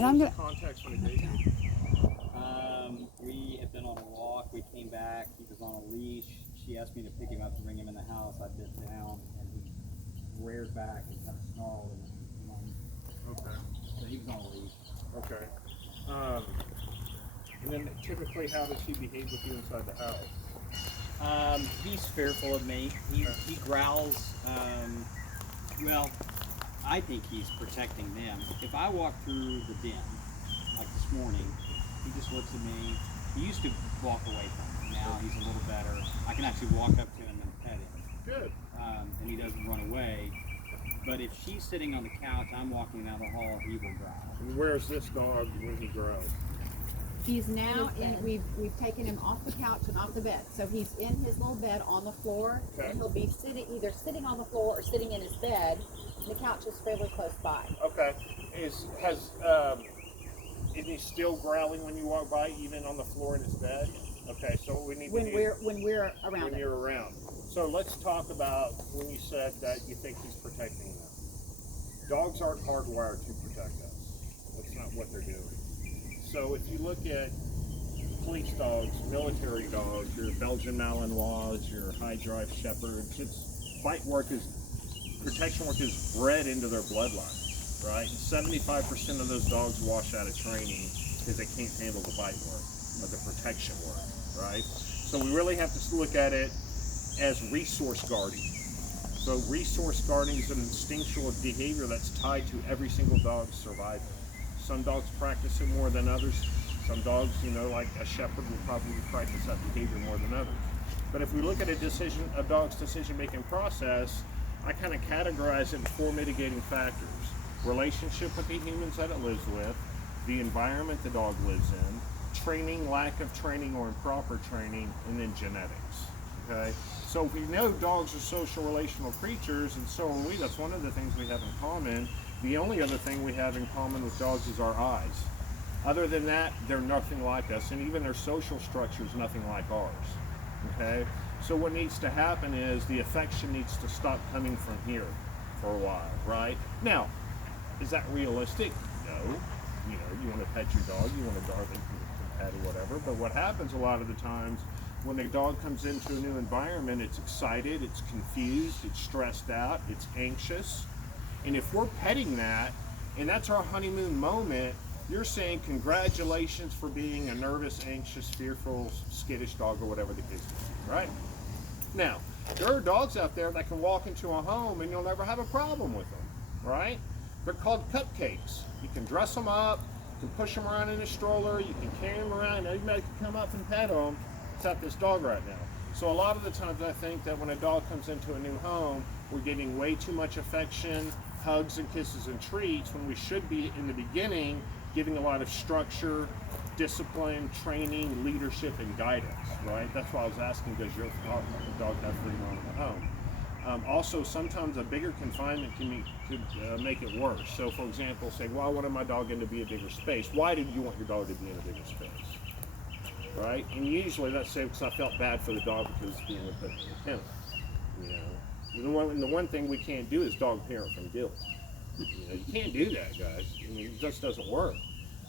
And I'm gonna. Context when it did. We had been on a walk. We came back. He was on a leash. She asked me to pick him up to bring him in the house. I bit down, and he reared back and kind of snarled. Okay. So he was on a leash. Okay. And then typically, how does he behave with you inside the house? He's fearful of me. He growls. Well, I think he's protecting them. If I walk through the den, like this morning, he just looks at me. He used to walk away from me. Now he's a little better. I can actually walk up to him and pet him. Good. And he doesn't run away. But if she's sitting on the couch, I'm walking down the hall, he will growl. And where's this dog when he growls? He's now in. We've taken him off the couch and off the bed, so he's in his little bed on the floor, Okay. and he'll be either sitting on the floor or sitting in his bed. The couch is fairly close by. Okay. Is he still growling when you walk by, even on the floor in his bed? Okay. So what we need When to do we're around when him. you're around. So let's talk about when you said that you think he's protecting them. Dogs aren't hardwired to protect us. That's not what they're doing. So if you look at police dogs, military dogs, your Belgian Malinois, your high drive shepherds, it's protection work is bred into their bloodline, right? And 75% of those dogs wash out of training because they can't handle the bite work or the protection work, right? So we really have to look at it as resource guarding. So resource guarding is an instinctual behavior that's tied to every single dog's survival. Some dogs practice it more than others. Some dogs, like a shepherd, will probably practice that behavior more than others. But if we look at a dog's decision-making process, I kind of categorize it in 4 mitigating factors: relationship with the humans that it lives with, the environment the dog lives in, training, lack of training or improper training, and then genetics. Okay? So we know dogs are social relational creatures, and so are we. That's one of the things we have in common. The only other thing we have in common with dogs is our eyes. Other than that, they're nothing like us, and even their social structure is nothing like ours. Okay? So what needs to happen is the affection needs to stop coming from here for a while, right? Now, is that realistic? No. You want to pet your dog, you want a dog that you can pet or whatever, but what happens a lot of the times when a dog comes into a new environment, it's excited, it's confused, it's stressed out, it's anxious. And if we're petting that, and that's our honeymoon moment, you're saying congratulations for being a nervous, anxious, fearful, skittish dog or whatever the case is, right? Now, there are dogs out there that can walk into a home and you'll never have a problem with them, right? They're called cupcakes. You can dress them up, you can push them around in a stroller, you can carry them around, anybody can come up and pet them, except this dog right now. So a lot of the times I think that when a dog comes into a new home, we're getting way too much affection, hugs and kisses and treats, when we should be in the beginning giving a lot of structure, discipline, training, leadership, and guidance, right? That's why I was asking, does your dog have freedom in the home? Also, sometimes a bigger confinement could make it worse. So, for example, say, well, I wanted my dog in to be a bigger space. Why did you want your dog to be in a bigger space? Right? And usually that's because I felt bad for the dog because it's being put in a kennel. And the one thing we can't do is dog parent from guilt. You can't do that, guys. It just doesn't work.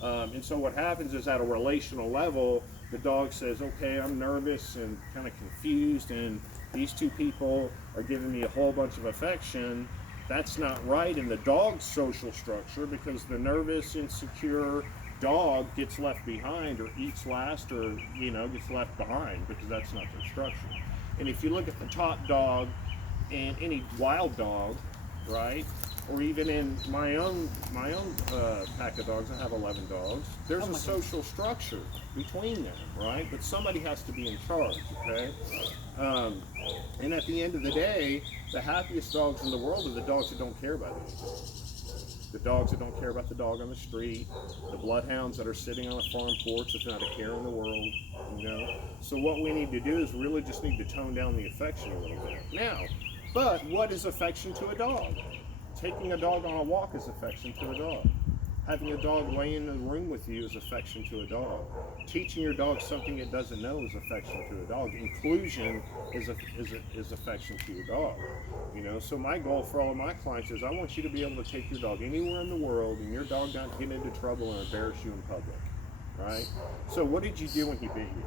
And so what happens is at a relational level, the dog says, okay, I'm nervous and kind of confused, and these two people are giving me a whole bunch of affection. That's not right in the dog's social structure, because the nervous, insecure dog gets left behind or eats last or, gets left behind because that's not their structure. And if you look at the top dog and any wild dog, right, or even in my own pack of dogs, I have 11 dogs, there's a social structure between them, right? But somebody has to be in charge, okay? And at the end of the day, the happiest dogs in the world are the dogs that don't care about anything. The dogs that don't care about the dog on the street, the bloodhounds that are sitting on a farm porch with not a care in the world, So what we need to do is really just need to tone down the affection a little bit. Now, but what is affection to a dog? Taking a dog on a walk is affection to a dog. Having a dog lay in the room with you is affection to a dog. Teaching your dog something it doesn't know is affection to a dog. Inclusion is affection to your dog. You know, so my goal for all of my clients is I want you to be able to take your dog anywhere in the world and your dog not get into trouble and embarrass you in public, right? So what did you do when he bit you?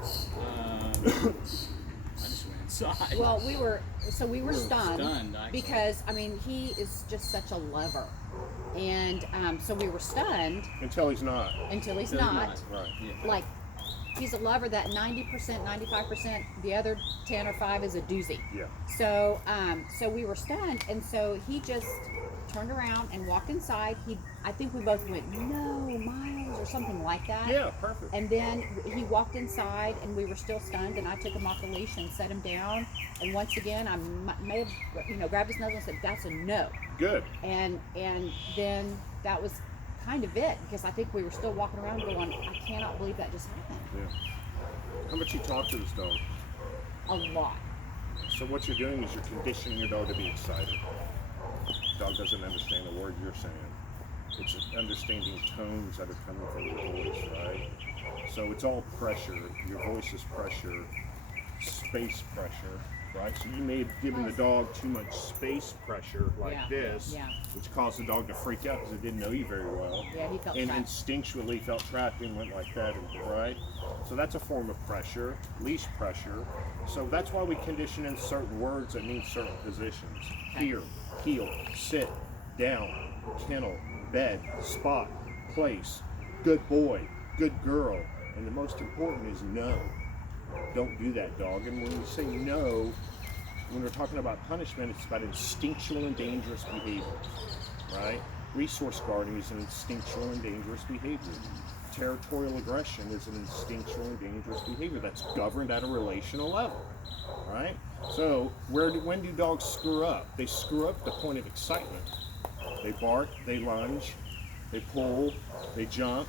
I just went inside. Well, we were stunned, actually. because I mean he is just such a lover, and so we were stunned Until he's not. until he's He's not. Right. Yeah. Like he's a lover that 90%, 95%. The other 10 or 5 is a doozy. Yeah. So so we were stunned, and so he just turned around and walked inside. I think we both went, "No, Miles," or something like that. Yeah, perfect. And then he walked inside, and we were still stunned. And I took him off the leash and set him down. And once again, I may have, grabbed his nose and said, "That's a no." Good. And then that was kind of it, because I think we were still walking around going, "I cannot believe that just happened." Yeah. How much you talk to this dog? A lot. So what you're doing is you're conditioning your dog to be excited. Dog doesn't understand a word you're saying. It's understanding tones that are coming from your voice, right? So it's all pressure. Your voice is pressure, space pressure, right? So you may have given the dog too much space pressure like Yeah, this, yeah. which caused the dog to freak out because it didn't know you very well. Yeah, he felt And trapped. instinctually felt trapped and went like that, right? So that's a form of pressure, leash pressure. So that's why we condition in certain words that mean certain positions. Okay. Here, heel, sit, down, kennel, bed, spot, place, good boy, good girl. And the most important is no. Don't do that, dog. And when we say no, when we're talking about punishment, it's about instinctual and dangerous behaviors, right? Resource guarding is an instinctual and dangerous behavior. Territorial aggression is an instinctual and dangerous behavior that's governed at a relational level, right? So when do dogs screw up? They screw up at the point of excitement. They bark, they lunge, they pull, they jump,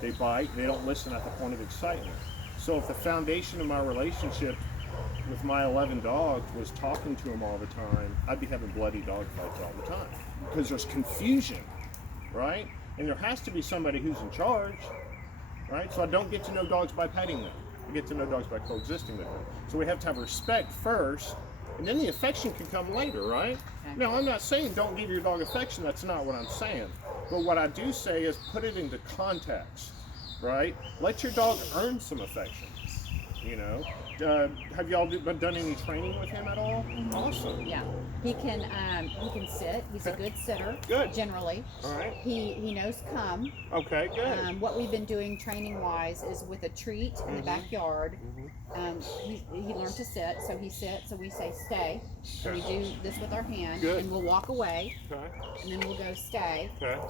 they bite. They don't listen at the point of excitement. So if the foundation of my relationship with my 11 dogs was talking to them all the time, I'd be having bloody dog fights all the time because there's confusion, right? And there has to be somebody who's in charge, right? So I don't get to know dogs by petting them. I get to know dogs by coexisting with them. So we have to have respect first, and then the affection can come later, right? Okay. Now, I'm not saying don't give your dog affection. That's not what I'm saying. But what I do say is put it into context, right? Let your dog earn some affection, you know? Have y'all done any training with him at all? Awesome. Yeah, he can sit. He's a good sitter. Good. Generally. All right. He knows come. Okay, good. What we've been doing training wise is with a treat in the backyard. He learned to sit, so he sits. So we say stay. So we do this with our hand, Good. and we'll walk away, Okay. and then we'll go stay. Okay.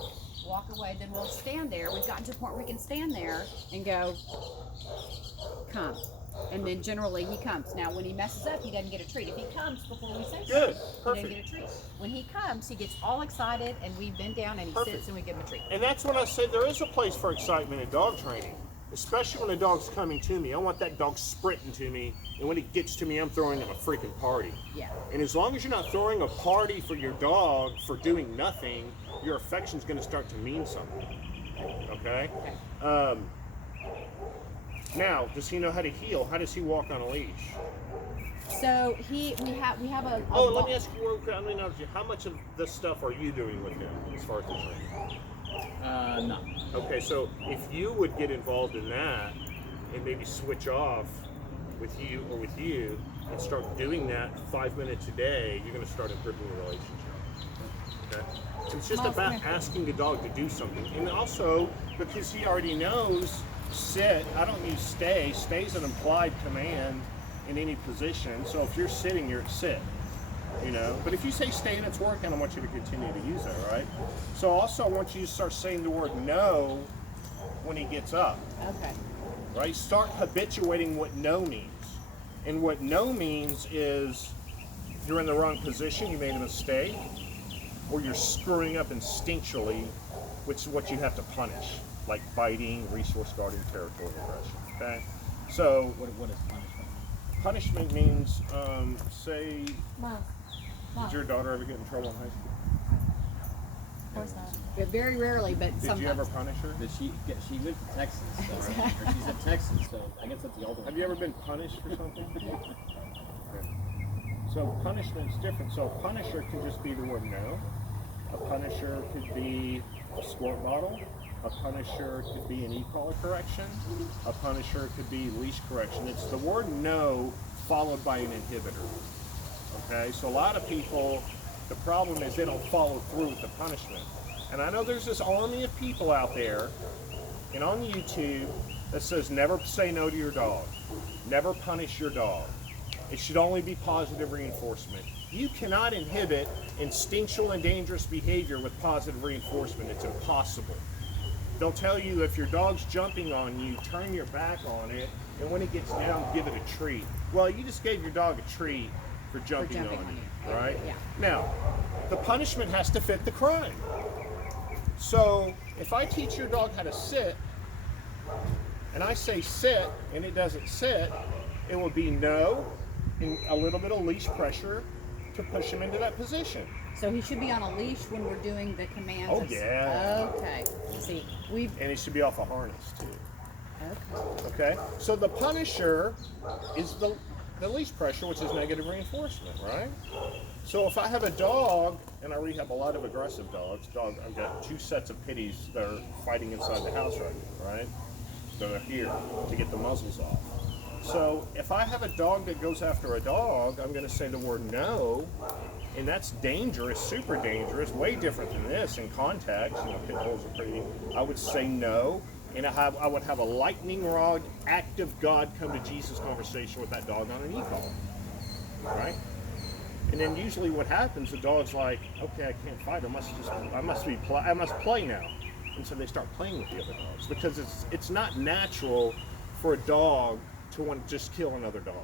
Walk away, then we'll stand there. We've gotten to a point where we can stand there and go, come. And then generally he comes. Now when he messes up, he doesn't get a treat. If he comes before we say Good. so, he Perfect. doesn't get a treat. When he comes, he gets all excited, and we bend down and he Perfect. sits and we give him a treat. And that's when I say there is a place for excitement in dog training, especially when a dog's coming to me. I want that dog sprinting to me, and when he gets to me, I'm throwing him a freaking party. Yeah. And as long as you're not throwing a party for your dog for doing nothing, your affection's going to start to mean something. Okay? Now, does he know how to heel? How does he walk on a leash? So we have a Oh, let me ask you, how much of this stuff are you doing with him as far as the training? No. Okay, so if you would get involved in that and maybe switch off with you or with you and start doing that 5 minutes a day, you're going to start improving the relationship. Okay? It's just Miles, about come here. asking the dog to do something. And also, because he already knows sit, I don't use stay. Stay's an implied command in any position. So if you're sitting, you're at sit. You know, but if you say stay and it's working, I want you to continue to use that, right? So also I want you to start saying the word no when he gets up, Okay. right? Start habituating what no means. And what no means is you're in the wrong position, you made a mistake, or you're screwing up instinctually, which is what you have to punish, like biting, resource guarding, territorial aggression, okay? So What is punishment? punishment means, say, Miles. did your daughter ever get in trouble in high school? Of course not. But very rarely, but Did sometimes. you ever punish her? But she went to Texas, so, or she's in Texas, so I guess that's the older one. Have you ever been punished for something? Okay. So punishment's different. So a punisher could just be the word no. A punisher could be a squirt bottle. A punisher could be an e-collar correction. A punisher could be leash correction. It's the word no followed by an inhibitor. Okay, so a lot of people, the problem is they don't follow through with the punishment. And I know there's this army of people out there and on YouTube that says never say no to your dog. Never punish your dog. It should only be positive reinforcement. You cannot inhibit instinctual and dangerous behavior with positive reinforcement. It's impossible. They'll tell you if your dog's jumping on you, turn your back on it, and when it gets down, give it a treat. Well, you just gave your dog a treat for jumping on you, right? Yeah. Now, the punishment has to fit the crime. So, if I teach your dog how to sit, and I say sit, and it doesn't sit, it will be no, and a little bit of leash pressure to push him into that position. So he should be on a leash when we're doing the commands. Oh, yeah. Okay. See, we've. And he should be off a harness too. Okay. Okay? So the punisher is the leash pressure, which is negative reinforcement, right? So if I have a dog, and I rehab a lot of aggressive dogs, I've got 2 sets of pitties that are fighting inside the house right now, right? They're here to get the muzzles off. So if I have a dog that goes after a dog, I'm going to say the word no, and that's dangerous, super dangerous, way different than this in context. You know, pit bulls are pretty. I would say no, and I would have a lightning rod, active God come to Jesus conversation with that dog on an e-collar, right? And then usually what happens, the dog's like, okay, I can't fight. I must play now, and so they start playing with the other dogs because it's not natural for a dog to want to just kill another dog.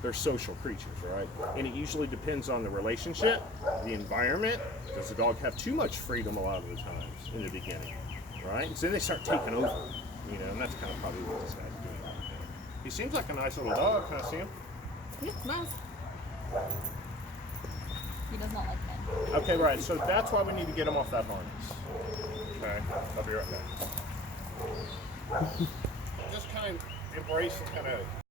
They're social creatures, right? And it usually depends on the relationship, the environment. Does the dog have too much freedom a lot of the times in the beginning, right? And so then they start taking over, you know, and that's kind of probably what this guy's doing. He seems like a nice little dog. Can I see him? Yeah, nice. He does not like men. Okay, right. So that's why we need to get him off that harness. Okay, I'll be right back. Just kind of embrace and kind of